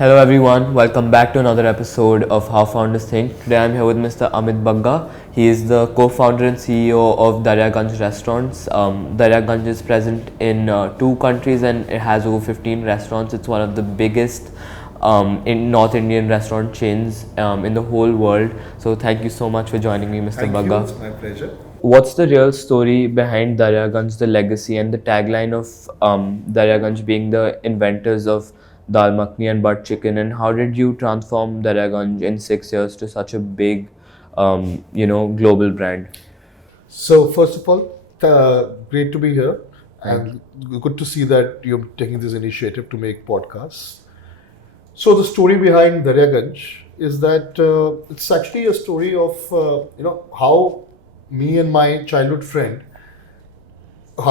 Hello everyone, welcome back to another episode of How Founders Think. Today I'm here with Mr. Amit Bagga. He is the co-founder and CEO of Daryaganj restaurants. Daryaganj is present in 2 countries and it has over 15 restaurants. It's one of the biggest in North Indian restaurant chains in the whole world. So thank you so much for joining me, Mr. Bagga. Thank you, it's my pleasure. What's the real story behind Daryaganj, the legacy and the tagline of Daryaganj being the inventors of dal makhani and butter chicken, and how did you transform Daryaganj in 6 years to such a big, global brand? So first of all, great to be here and good to see that you're taking this initiative to make podcasts. So the story behind Daryaganj is that it's actually a story of how me and my childhood friend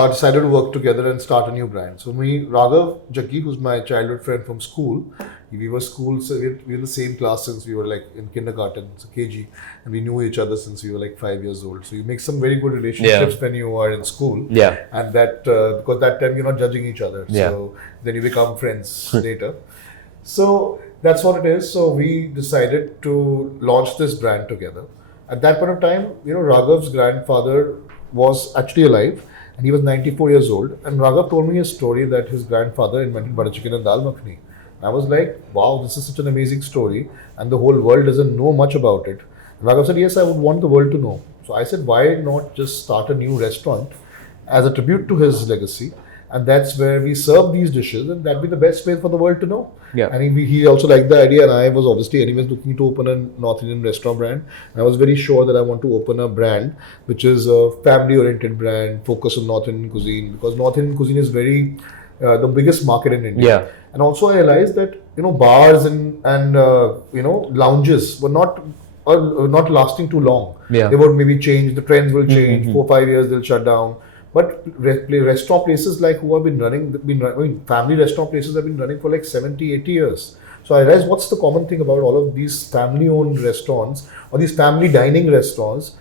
decided to work together and start a new brand. So me, Raghav Jaggi, who's my childhood friend from school, we were in the same class since we were like in kindergarten, so KG, and we knew each other since we were like 5 years old. So you make some very good relationships when you are in school. Yeah. And that because that time you're not judging each other. Yeah. So then you become friends later. So that's what it is. So we decided to launch this brand together. At that point of time, Raghav's grandfather was actually alive. And he was 94 years old. And Raghav told me a story that his grandfather invented butter chicken and dal makhani. And I was like, wow, this is such an amazing story. And the whole world doesn't know much about it. And Raghav said, yes, I would want the world to know. So I said, why not just start a new restaurant as a tribute to his legacy? And that's where we serve these dishes, and that'd be the best way for the world to know. Yeah. And he also liked the idea, and I was obviously anyways looking to open a North Indian restaurant brand. And I was very sure that I want to open a brand which is a family-oriented brand, focused on North Indian cuisine, because North Indian cuisine is very the biggest market in India. Yeah. And also I realized that bars and lounges were not lasting too long. Yeah. They would maybe change. The trends will change. 4-5 years they'll shut down. But restaurant places like who have been running, family restaurant places have been running for like 70, 80 years. So I realized what's the common thing about all of these family-owned restaurants or these family dining restaurants,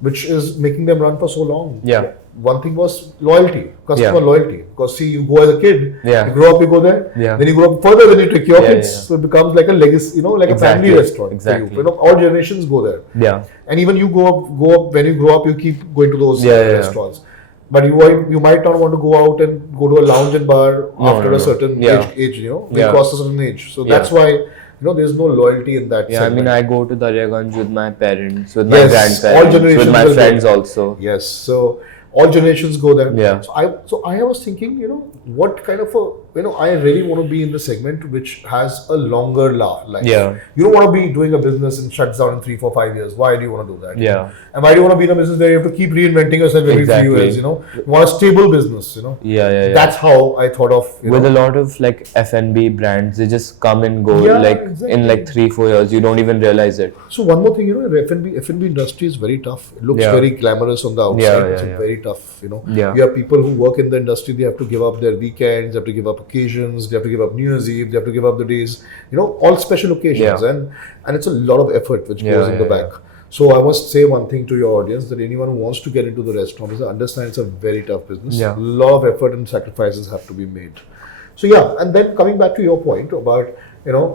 which is making them run for so long. Yeah. One thing was loyalty, customer loyalty. Because see, you go as a kid, you grow up, you go there. Yeah. Then you grow up further, then you take your kids. So it becomes like a legacy, like a family restaurant. Exactly. For you. All generations go there. Yeah. And even you go up when you grow up, you keep going to those restaurants. But you might not want to go out and go to a lounge and bar after a certain age, when you cross a certain age. So that's why, there's no loyalty in that. Yeah, segment. I go to Daryaganj with my parents, with my grandparents, all with my friends also. Yes, so all generations go there. Yeah. So I was thinking, what kind of I really want to be in the segment which has a longer life. Yeah. You don't want to be doing a business and shuts down in 3, 4, 5 years. Why do you want to do that? Yeah. And why do you want to be in a business where you have to keep reinventing yourself every few years? You want a stable business. Yeah. That's how I thought of. With a lot of like F&B brands, they just come and go in like 3-4 years. You don't even realize it. So one more thing, F&B industry is very tough. It looks very glamorous on the outside. It's very tough. You have people who work in the industry. They have to give up their weekends. They have to give up occasions. They have to give up New Year's Eve. They have to give up the days. All special occasions, and it's a lot of effort which goes in the back. So I must say one thing to your audience, that anyone who wants to get into the restaurant business, understand it's a very tough business. Yeah. A lot of effort and sacrifices have to be made. So and then coming back to your point about,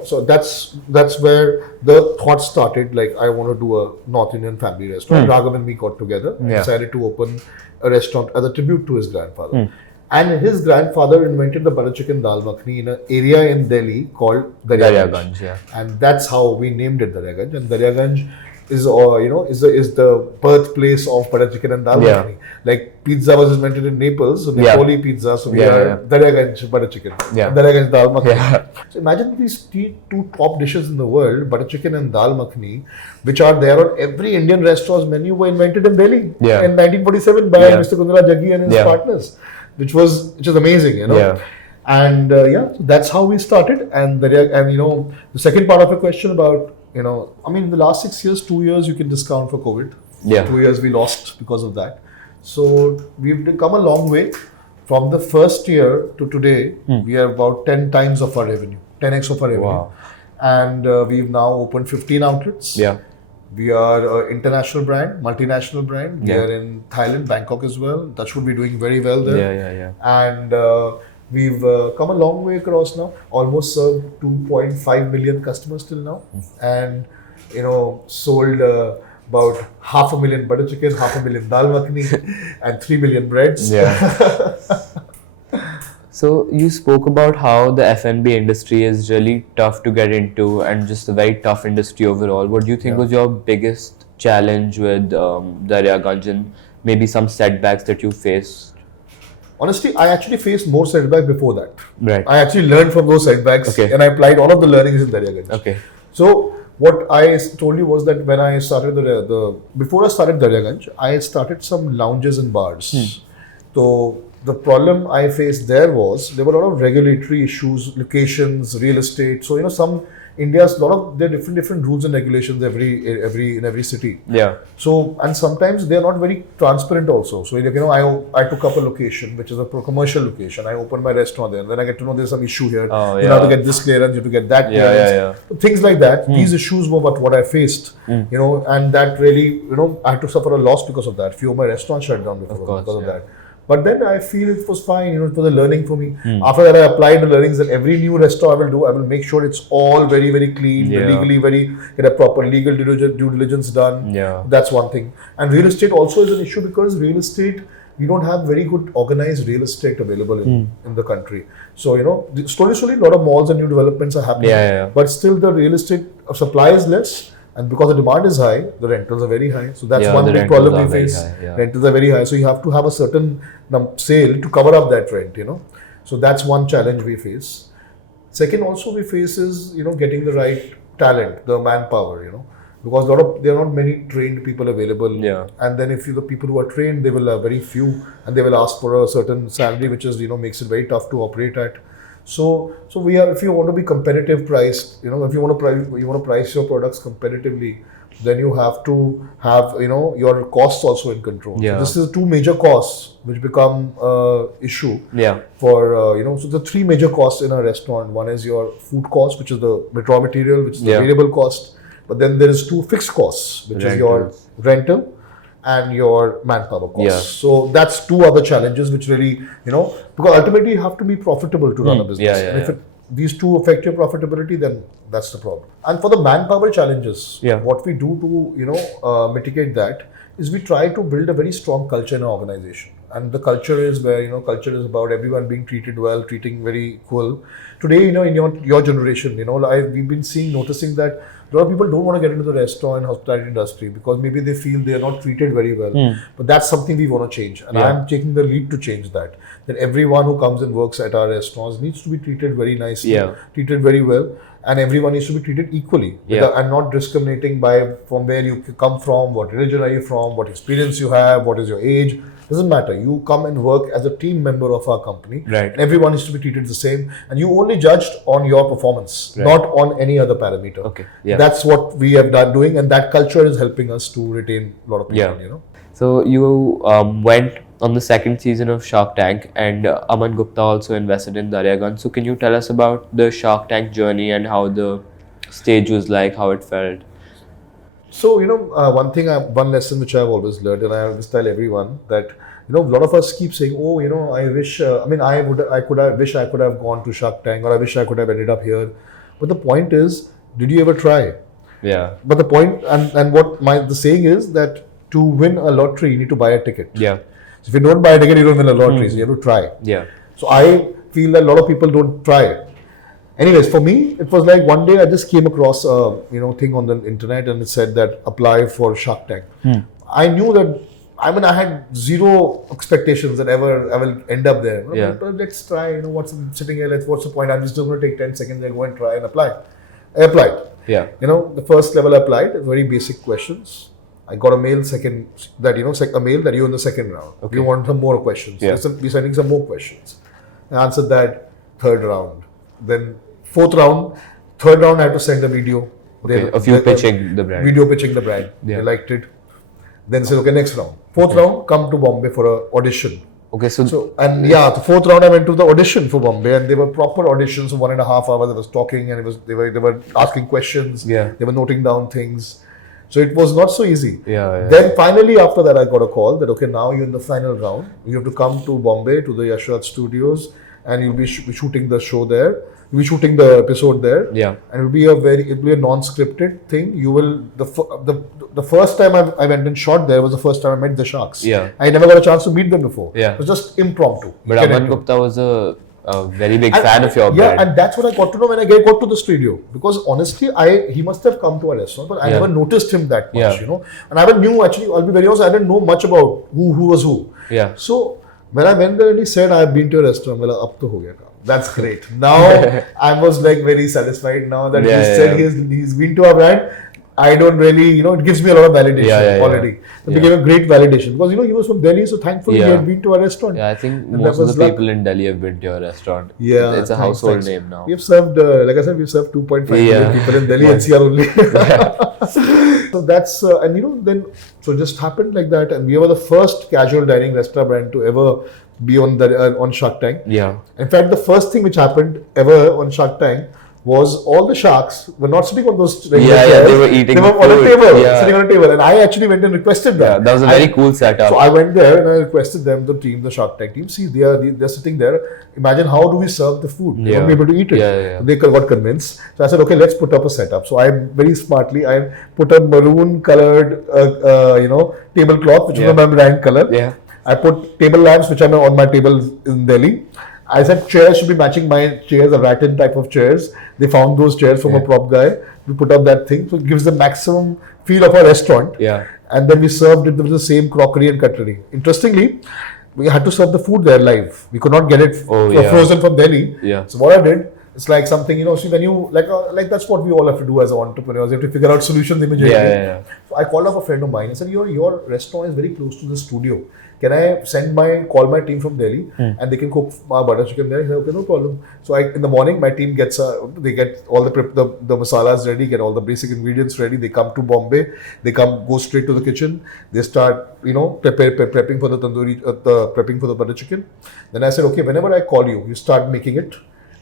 so that's where the thought started. Like, I want to do a North Indian family restaurant. Raghav and me got together and decided to open a restaurant as a tribute to his grandfather. And his grandfather invented the butter chicken dal makhani in an area in Delhi called Daryaganj. And that's how we named it Daryaganj. And Daryaganj is the birthplace of butter chicken and dal makhani. Like, pizza was invented in Naples, so Napoli pizza. So we are Daryaganj butter chicken, Daryaganj dal makhani. So imagine these two top dishes in the world, butter chicken and dal makhani, which are there on every Indian restaurant's menu, were invented in Delhi in 1947 by Mr. Kundala Jaggi and his partners, which is amazing, And so that's how we started. And the second part of your question about, in the last 6 years, 2 years you can discount for COVID. 2 years we lost because of that. So we've come a long way. From the first year to today, we are about 10 times of our revenue, 10x of our revenue. Wow. And we've now opened 15 outlets. We are an international brand, multinational brand. We are in Thailand, Bangkok as well. Touchwood, we're doing very well there. And We've come a long way across now. Almost served 2.5 million customers till now, and sold about 500,000 butter chicken, 500,000 dal makhani, and 3 million breads. Yeah. So you spoke about how the F&B industry is really tough to get into and just a very tough industry overall. What do you think was your biggest challenge with Daryaganj and maybe some setbacks that you faced? Honestly, I actually faced more setbacks before that. Right. I actually learned from those setbacks, and I applied all of the learnings in Daryaganj. Okay. So what I told you was that when I started before I started Daryaganj, I started some lounges and bars. So the problem I faced there was there were a lot of regulatory issues, locations, real estate. So some India's there are different rules and regulations in every city. Yeah. So and sometimes they are not very transparent also. So I took up a location which is a commercial location. I opened my restaurant there, and then I get to know there's some issue here. You have to get this clearance, you have to get that clearance. So things like that. These issues were what I faced. And that really I had to suffer a loss because of that. Few of my restaurants shut down because of that. But then I feel it was fine, it was a learning for me. After that, I applied the learnings that every new restaurant I will make sure it's all very, very clean, legally get a proper legal due diligence done. Yeah. That's one thing. And real estate also is an issue because real estate, we don't have very good organized real estate available in the country. So, slowly, a lot of malls and new developments are happening. But still the real estate supply is less. And because the demand is high, the rentals are very high. So that's one big problem we face. Rentals are very high. So you have to have a certain sale to cover up that rent, So that's one challenge we face. Second also we face is, getting the right talent, the manpower, Because there are not many trained people available. Yeah. And then if the people who are trained, they will have very few and they will ask for a certain salary, which is, makes it very tough to operate at. So if you want to be competitive priced, if you want to price your products competitively, then you have to have, your costs also in control. Yeah. So this is two major costs which become issue. Yeah. For, so the three major costs in a restaurant. One is your food cost, which is the raw material, which is the variable cost. But then there is two fixed costs, which is your rental and your manpower costs. Yeah. So that's two other challenges which really, because ultimately you have to be profitable to run a business. And if these two affect your profitability, then that's the problem. And for the manpower challenges, what we do to, mitigate that is we try to build a very strong culture in our organization. And the culture is where, culture is about everyone being treated well, treating very equal. Today, in your generation, we've been noticing that a lot of people don't want to get into the restaurant and hospitality industry because maybe they feel they are not treated very well. But that's something we want to change. And I'm taking the lead to change that. That everyone who comes and works at our restaurants needs to be treated very nicely, treated very well. And everyone needs to be treated equally and not discriminating from where you come from, what religion are you from, what experience you have, what is your age. Doesn't matter. You come and work as a team member of our company. Right. And everyone needs to be treated the same. And you only judged on your performance, not on any other parameter. Okay. Yeah. That's what we have done doing, and that culture is helping us to retain a lot of people. So you went on the second season of Shark Tank, and Aman Gupta also invested in Daryaganj. So can you tell us about the Shark Tank journey and how the stage was like, how it felt? So, one lesson which I've always learned, and I always tell everyone that, a lot of us keep saying, oh, I wish, I could have gone to Shark Tank, or I wish I could have ended up here. But the point is, did you ever try? Yeah. But the point, and what the saying is that to win a lottery, you need to buy a ticket. Yeah. So if you don't buy a ticket, you don't win a lottery. So you have to try. Yeah. So I feel that a lot of people don't try. Anyways, for me, it was like one day I just came across a thing on the internet and it said that apply for Shark Tank. I knew that, I had zero expectations that I will end up there. But let's try, what's sitting here, what's the point? I'm just going to take 10 seconds and go and try and apply. I applied. Yeah. The first level I applied, very basic questions. I got a mail a mail that you're in the second round. Okay. You want some more questions. Yeah. We're sending some more questions. I answered that third round. Then third round I had to send a video. Okay. Of you pitching the brand. Video pitching the brand. Yeah. They liked it. Then said, okay, next round. Fourth round, come to Bombay for an audition. Okay, so the fourth round I went to the audition for Bombay, and they were proper auditions of 1.5 hours. I was talking, and they were asking questions. Yeah. They were noting down things. So it was not so easy. Yeah. Then finally after that I got a call that okay, now you're in the final round. You have to come to Bombay to the Yashwat Studios and you'll be shooting the show there. You'll be shooting the episode there. Yeah. And it'll be a non-scripted thing. You will the first time I went and shot there was the first time I met the sharks. Yeah. I never got a chance to meet them before. Yeah. It was just impromptu. But Aman Gupta was a very big fan of your brand. Yeah, and that's what I got to know when I got to the studio. Because honestly, he must have come to our restaurant, but I never noticed him that much, you know. And I never knew, actually, I'll be very honest, I didn't know much about who was who. Yeah. So when I went there and he said, I've been to your restaurant, well, ab to ho gaya kaam. That's great. Now I was like very satisfied now that he said he's been to our brand. I don't really, you know, it gives me a lot of validation already. It became a great validation because, you know, he was from Delhi, so thankfully he had been to our restaurant. Yeah, I think most of the people in Delhi have been to your restaurant. Yeah. It's a household name now. We've served, like I said, we've served 2.5 million people in Delhi NCR only. So that's, and you know, then, so it just happened like that. And we were the first casual dining restaurant brand to ever be on Shark Tank. Yeah. In fact, the first thing which happened ever on Shark Tank was all the sharks were not sitting on those regular chairs. They were eating. They were on a table, sitting on a table, and I actually went and requested them. Yeah, that was a very cool setup. So I went there and I requested them, the Shark Tank team. See, they're sitting there. Imagine how do we serve the food? They won't be able to eat it. They got convinced. So I said, okay, let's put up a setup. So I very smartly put a maroon colored, tablecloth, which was my brand color. Yeah. I put table lamps, which are on my table in Delhi. I said chairs should be matching my chairs, a rattan type of chairs. They found those chairs from a prop guy. We put up that thing. So it gives the maximum feel of a restaurant. Yeah. And then we served it with the same crockery and cutlery. Interestingly, we had to serve the food there live. We could not get it frozen from Delhi. Yeah. So what I did, it's like something, you know, see when you, like that's what we all have to do as entrepreneurs. You have to figure out solutions immediately. Yeah. So I called up a friend of mine and said, your restaurant is very close to the studio. Can I call my team from Delhi and they can cook my butter chicken there? He said, okay, no problem. So in the morning, my team they get all the masalas ready, get all the basic ingredients ready. They come to Bombay. They go straight to the kitchen. They start, you know, prepping for the tandoori, prepping for the butter chicken. Then I said, okay, whenever I call you, you start making it.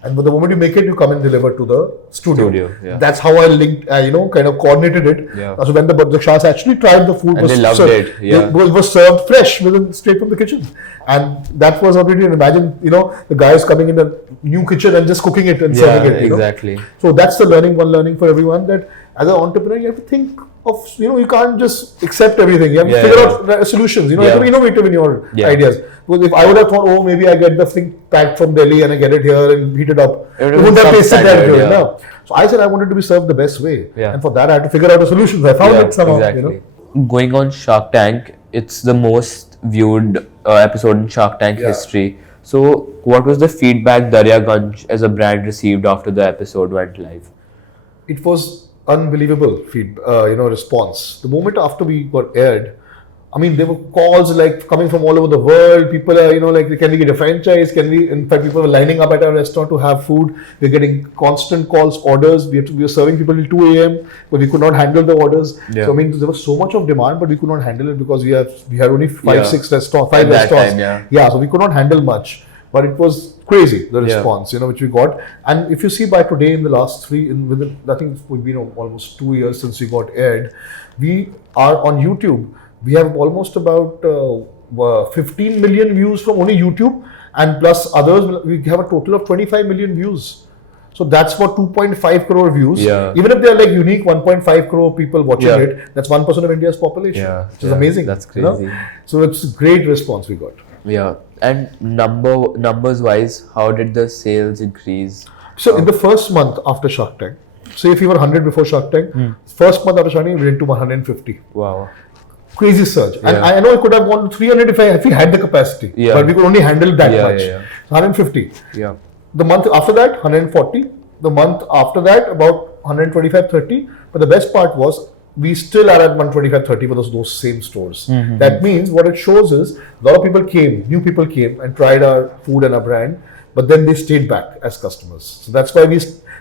And the moment you make it, you come and deliver to the studio. That's how I linked, kind of coordinated it. Yeah. So when the Shahs actually tried the food, and they loved it. Yeah. It was served fresh, straight from the kitchen. And that was what we did. Imagine, you know, the guys coming in the new kitchen and just cooking it and serving it. Exactly. So that's the learning for everyone, that as an entrepreneur, you have to think of, you know, you can't just accept everything. You have to figure out solutions. You know, you have to be innovative in your ideas. Because if I would have thought, oh, maybe I get the thing packed from Delhi and I get it here and heat it up, it wouldn't have tasted that good. No. So I said I wanted to be served the best way. And for that, I had to figure out the solutions. I found it somehow. Exactly. You know? Going on Shark Tank, it's the most viewed episode in Shark Tank history. So what was the feedback Daryaganj as a brand received after the episode went live? It was unbelievable response. The moment after we got aired, I mean, there were calls like coming from all over the world. People are, can we get a franchise? In fact, people were lining up at our restaurant to have food. We're getting constant calls, orders. We were serving people till 2 a.m. but we could not handle the orders. Yeah. So, I mean, there was so much of demand, but we could not handle it because we had only five restaurants. So we could not handle much. But it was crazy, the response, which we got. And if you see by today, in the last I think it's been almost 2 years since we got aired, we are on YouTube. We have almost about 15 million views from only YouTube, and plus others, we have a total of 25 million views. So that's for 2.5 crore views. Yeah. Even if they're like unique 1.5 crore people watching it, that's 1% of India's population, which is amazing. That's crazy. So it's a great response we got. Yeah. And numbers wise, how did the sales increase? So in the first month after Shark Tank, say if we were 100 before Shark Tank, first month after Shark Tank, we went to 150. Wow. Crazy surge. And I know it could have gone to 300 if we had the capacity. Yeah. But we could only handle that much. So 150. Yeah. The month after that, 140. The month after that, about 125, 30. But the best part was, we still are at 125, 30 for those same stores. Mm-hmm. That means what it shows is, a lot of people new people came and tried our food and our brand, but then they stayed back as customers. So that's why we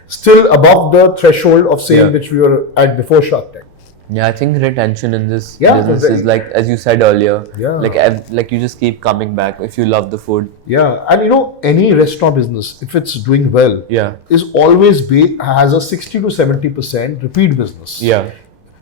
still above the threshold of sale which we were at before Shark Tank. Yeah, I think retention in this business is like, as you said earlier, like you just keep coming back if you love the food. Yeah, and any restaurant business, if it's doing well, is always has a 60 to 70% repeat business. Yeah.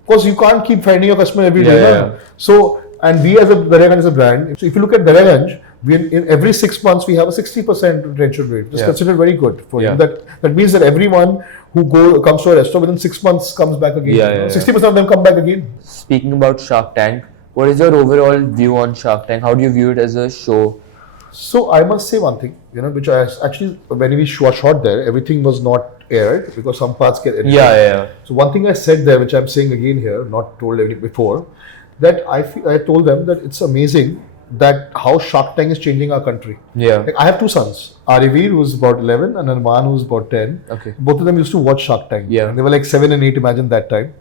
Because you can't keep finding your customer every day. So, and we as Daryaganj as a brand, so if you look at Daryaganj, in every 6 months we have a 60% retention rate, which is considered very good for Yeah. you. That means that everyone who comes to a restaurant within 6 months comes back again. Yeah, yeah, 60% of them come back again. Speaking about Shark Tank, what is your overall view on Shark Tank? How do you view it as a show? So I must say one thing, which I actually, when we shot there, everything was not aired because some parts get edited. Yeah. So one thing I said there, which I'm saying again here, not told any before, that I told them that it's amazing that how Shark Tank is changing our country. Yeah. Like I have two sons, Arivir, who's about 11, and Arman, who's about 10. Okay. Both of them used to watch Shark Tank. Yeah. And they were like 7 and 8, imagine that time.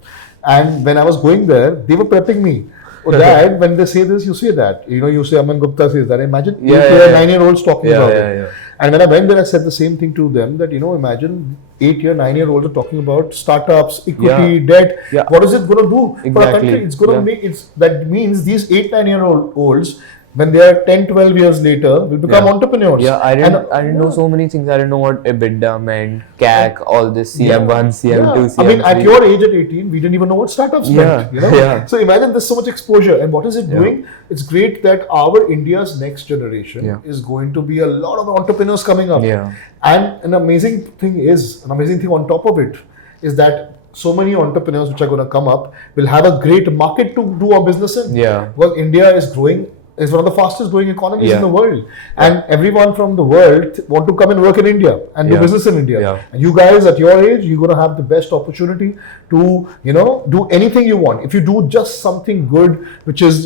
And when I was going there, they were prepping me. Oh, Dad, when they say this, you say that. You say Aman Gupta says that. Imagine 9-year-olds talking about it. And when I went there, I said the same thing to them that, imagine 9-year-olds are talking about startups, equity, debt. Yeah. What is it going to do for our Exactly. country? It's going to make, that means these 8-9-year-olds, when they are 10-12 years later, will become entrepreneurs. Yeah, I didn't know so many things. I didn't know what EBITDA meant, CAC, all this, CM1, CM2, CM3. I mean, at your age at 18, we didn't even know what startups meant. So imagine there's so much exposure. And what is it doing? It's great that our India's next generation is going to be a lot of entrepreneurs coming up. And an amazing thing on top of it is that so many entrepreneurs which are going to come up will have a great market to do our business in. Because India is growing. It's one of the fastest growing economies in the world. And everyone from the world want to come and work in India and do business in India. And you guys at your age, you're going to have the best opportunity to, do anything you want. If you do just something good, which is,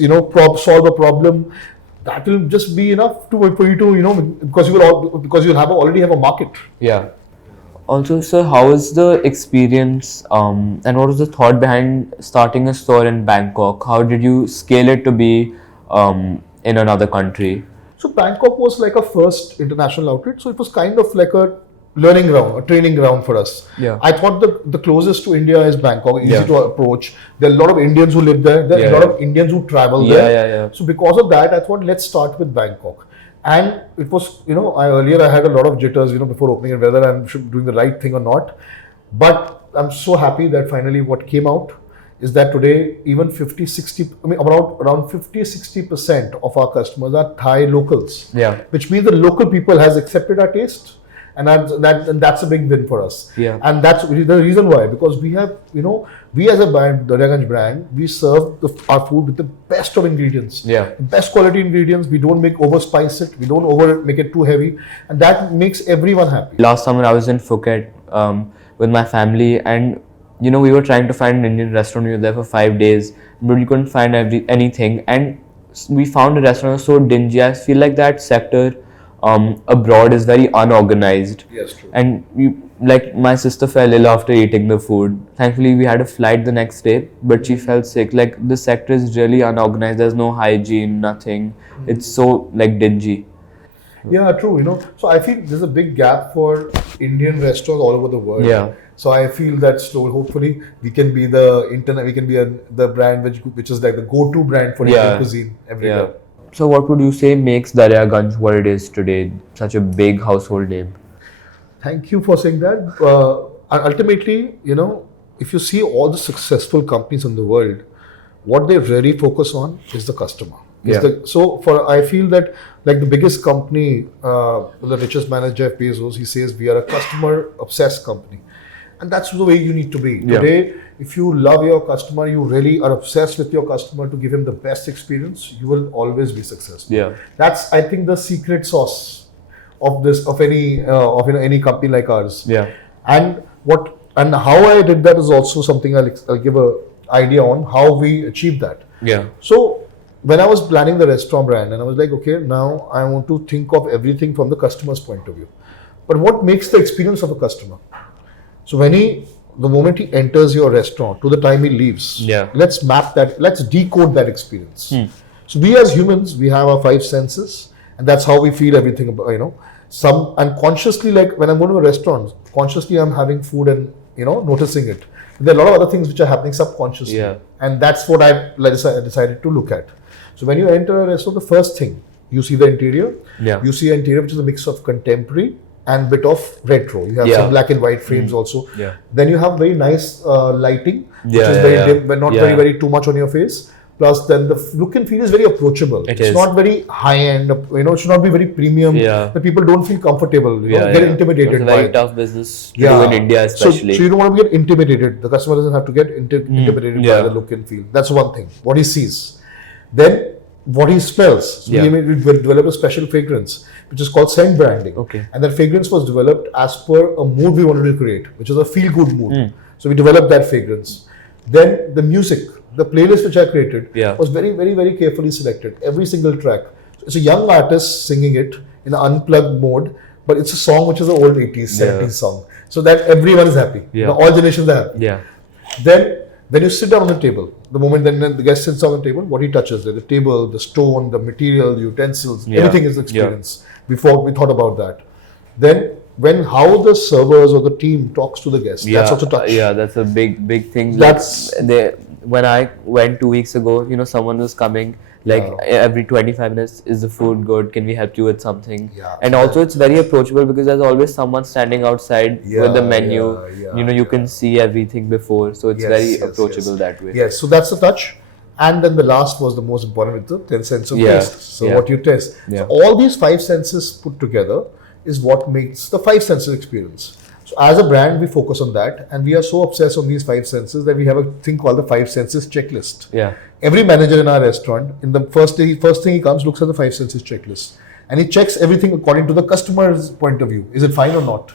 solve a problem, that will just be enough for you to, because you'll already have a market. Yeah. Also, sir, how is the experience and what was the thought behind starting a store in Bangkok? How did you scale it to be in another country? So Bangkok was like a first international outlet. So it was kind of like a learning ground, a training ground for us. I thought the closest to India is Bangkok, easy to approach. There are a lot of Indians who live there. There are a lot of Indians who travel there. So because of that, I thought let's start with Bangkok. And it was, earlier I had a lot of jitters, before opening it, whether I'm doing the right thing or not. But I'm so happy that finally what came out is that today even around 50-60% of our customers are Thai locals. Which means the local people has accepted our taste. And that's a big win for us. And that's the reason why, because we have, we as a brand, the Daryaganj brand, we serve our food with the best of ingredients. The best quality ingredients. We don't overspice it. We don't make it too heavy. And that makes everyone happy. Last summer I was in Phuket with my family, and we were trying to find an Indian restaurant. We were there for 5 days, but we couldn't find anything. And we found a restaurant so dingy. I feel like that sector abroad is very unorganized. Yes, true. And my sister fell ill after eating the food. Thankfully, we had a flight the next day, but she fell sick. Like, the sector is really unorganized. There's no hygiene, nothing. It's so dingy. Yeah, true. So I feel there's a big gap for Indian restaurants all over the world. So I feel that hopefully we can be the brand which is like the go-to brand for Indian cuisine everywhere. So what would you say makes Daryaganj what it is today, such a big household name? Thank you for saying that. Ultimately, if you see all the successful companies in the world, what they really focus on is the customer. I feel that like the biggest company, the richest man is Jeff Bezos, he says we are a customer obsessed company. And that's the way you need to be. Today, if you love your customer, you really are obsessed with your customer to give him the best experience, you will always be successful. That's, I think, the secret sauce of any company like ours. And how I did that is also something I'll give a idea on how we achieved that. So when I was planning the restaurant brand, and I was like, okay, now I want to think of everything from the customer's point of view. But what makes the experience of a customer? So the moment he enters your restaurant to the time he leaves, let's map that, let's decode that experience. So we as humans, we have our 5 senses, and that's how we feel everything about, and consciously, like when I'm going to a restaurant, consciously I'm having food and, noticing it. There are a lot of other things which are happening subconsciously. And that's what I decided to look at. So when you enter a restaurant, the first thing, you see the interior. You see an interior which is a mix of contemporary and bit of retro. You have some black and white frames also. Then you have very nice lighting, which is very dim, but not very too much on your face. Plus, then the look and feel is very approachable. It's not very high end. It should not be very premium. That people don't feel comfortable. Get intimidated. It's a very tough business to do in India, especially. So you don't want to get intimidated. The customer doesn't have to get intimidated by the look and feel. That's one thing. What he sees, then what he smells. So we developed a special fragrance which is called scent branding. And that fragrance was developed as per a mood we wanted to create, which is a feel-good mood. So we developed that fragrance. Then the music, the playlist which I created was very, very, very carefully selected. Every single track. So it's a young artist singing it in an unplugged mode, but it's a song which is an old 80s, 70s song. So that everyone is happy. All generations are happy. Then when you sit down on the table, the moment then the guest sits on the table, what he touches, the table, the stone, the material, the utensils, everything is experience. Before we thought about that. Then how the servers or the team talks to the guests, that's also touch. That's a big thing. That's when I went 2 weeks ago, someone was coming every 25 minutes, is the food good? Can we help you with something? And also it's very approachable because there's always someone standing outside with the menu. You can see everything before, so it's very approachable that way. Yes, so that's the touch. And then the last was the most important, with the 10 sense of taste. So what you taste. So all these 5 senses put together is what makes the 5 senses experience. So as a brand, we focus on that, and we are so obsessed on these 5 senses that we have a thing called the 5 senses checklist. Every manager in our restaurant, in the first thing he comes, looks at the 5 senses checklist, and he checks everything according to the customer's point of view. Is it fine or not?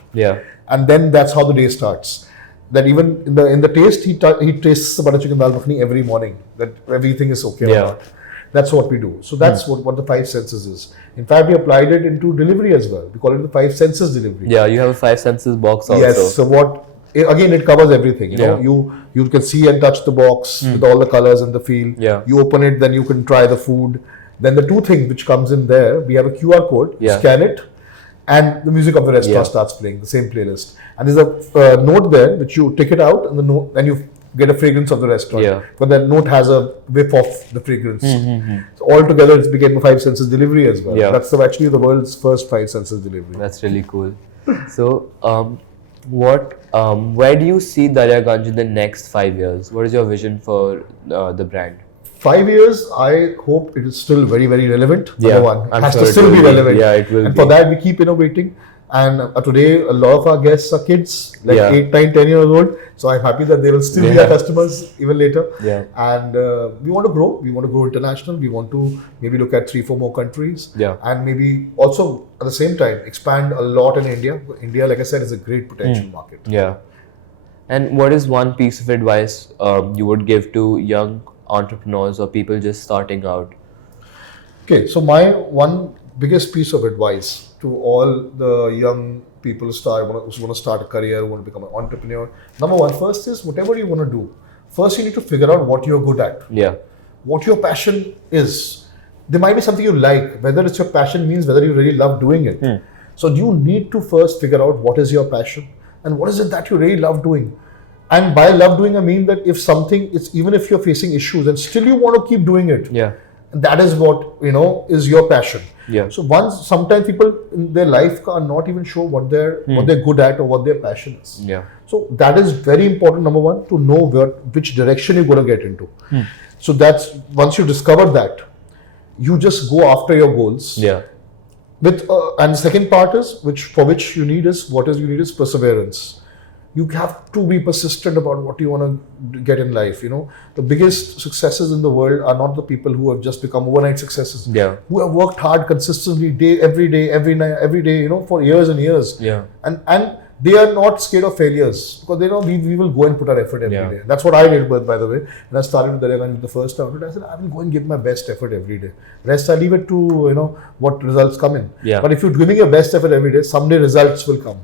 And then that's how the day starts. That even in the taste, he tastes the butter chicken dal makhani every morning. That everything is okay or not. That's what we do. So that's what the 5 senses is. In fact, we applied it into delivery as well. We call it the 5 senses delivery. You have a 5 senses box also. Yes. So it covers everything. You can see and touch the box with all the colors and the feel. You open it, then you can try the food. Then the 2 things which comes in there, we have a QR code, scan it, and the music of the restaurant starts playing, the same playlist. And there's a note there which you take it out, and you get a fragrance of the restaurant. But that note has a whiff of the fragrance. So all together, it became a 5 senses delivery as well. That's actually the world's first 5 senses delivery. That's really cool. So, where do you see Daryaganj in the next 5 years? What is your vision for the brand? 5 years, I hope it is still very, very relevant. Number one, it has to still be relevant. It will. And for that, we keep innovating. And today, a lot of our guests are kids, like 8, 9, 10 years old. So I'm happy that they will still be our customers even later. And we want to grow. We want to grow international. We want to maybe look at 3, 4 more countries. And maybe also at the same time expand a lot in India. India, like I said, is a great potential market. And what is one piece of advice you would give to young entrepreneurs or people just starting out? Okay, so my one biggest piece of advice to all the young people who want to start a career, who want to become an entrepreneur. Number one, first is whatever you want to do. First, you need to figure out what you're good at. What your passion is. There might be something you like. Whether it's your passion means whether you really love doing it. So you need to first figure out what is your passion and what is it that you really love doing. And by love doing, I mean that if something, even if you're facing issues and still you want to keep doing it, that is what, is your passion. So sometimes people in their life are not even sure what they're good at or what their passion is. So that is very important, number one, to know which direction you're going to get into. So that's, once you discover that, you just go after your goals. And the second part is, which you need is perseverance. You have to be persistent about what you want to get in life. The biggest successes in the world are not the people who have just become overnight successes. Who have worked hard consistently, every day, for years and years. And they are not scared of failures because they know we will go and put our effort every day. That's what I did, by the way. When I started with Daryaganj the first time, I said, I will go and give my best effort every day. Rest, I leave it to, what results come in. But if you're giving your best effort every day, someday results will come.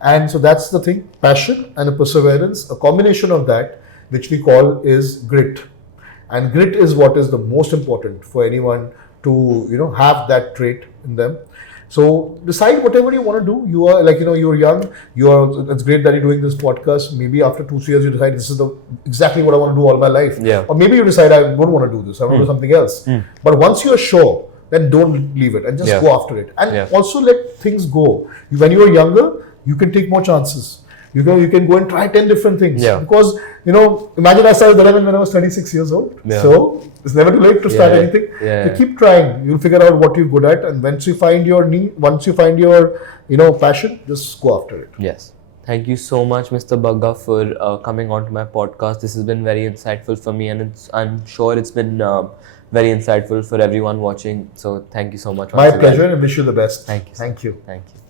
And so that's the thing, passion and a perseverance, a combination of that, which we call is grit. And grit is what is the most important for anyone to, have that trait in them. So decide whatever you want to do. You are you're young. It's great that you're doing this podcast. Maybe after 2-3 years you decide this is exactly what I want to do all my life. Or maybe you decide I don't want to do this. I want to do something else. But once you're sure, then don't leave it and just go after it. And also let things go. When you are younger, you can take more chances. You can go and try 10 different things. Yeah. Because, imagine I started Daryaganj when I was 36 years old. Yeah. So it's never too late to start anything. Yeah. So keep trying. You'll figure out what you're good at. And once you find your passion, just go after it. Yes. Thank you so much, Mr. Bagga, for coming on to my podcast. This has been very insightful for me, and I'm sure it's been very insightful for everyone watching. So thank you so much. My pleasure, and wish you the best. Thank you. Thank you. Thank you.